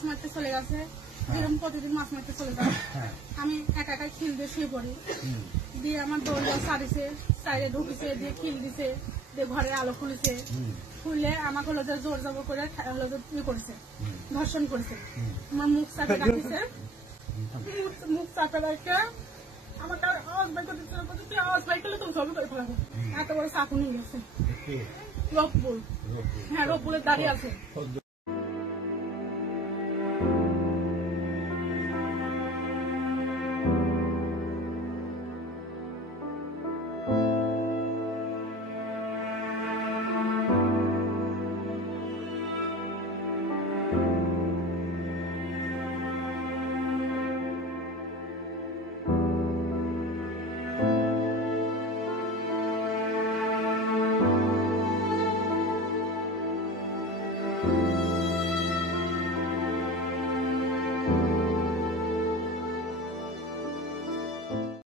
মাছ মারতে চলে গেছে, যেরকম প্রতিদিন মাছ মারতে চলে যায়। আমি একা একা খিল দিয়ে শুয়ে পড়ি, দিয়ে আমার দৌড়া সারিছে, সাইডে ঢুকিছে, দিয়ে খিল দিছে, দিয়ে ঘরে আলো খুলেছে, খুললে আমাকে হলো যে জোর জবর করে হলো যে ইয়ে করেছে, ধর্ষণ করেছে। আমার মুখ চাপে রাখিছে, মুখ চাপে রাখে আমাকে আওয়াজ বাই করতে আওয়াজ বাই করলে তুমি ছবি করে ফেলাবো, এত বড় চাকু নিয়ে গেছে। রকবুল, হ্যাঁ রকবুলের দাঁড়িয়ে আছে।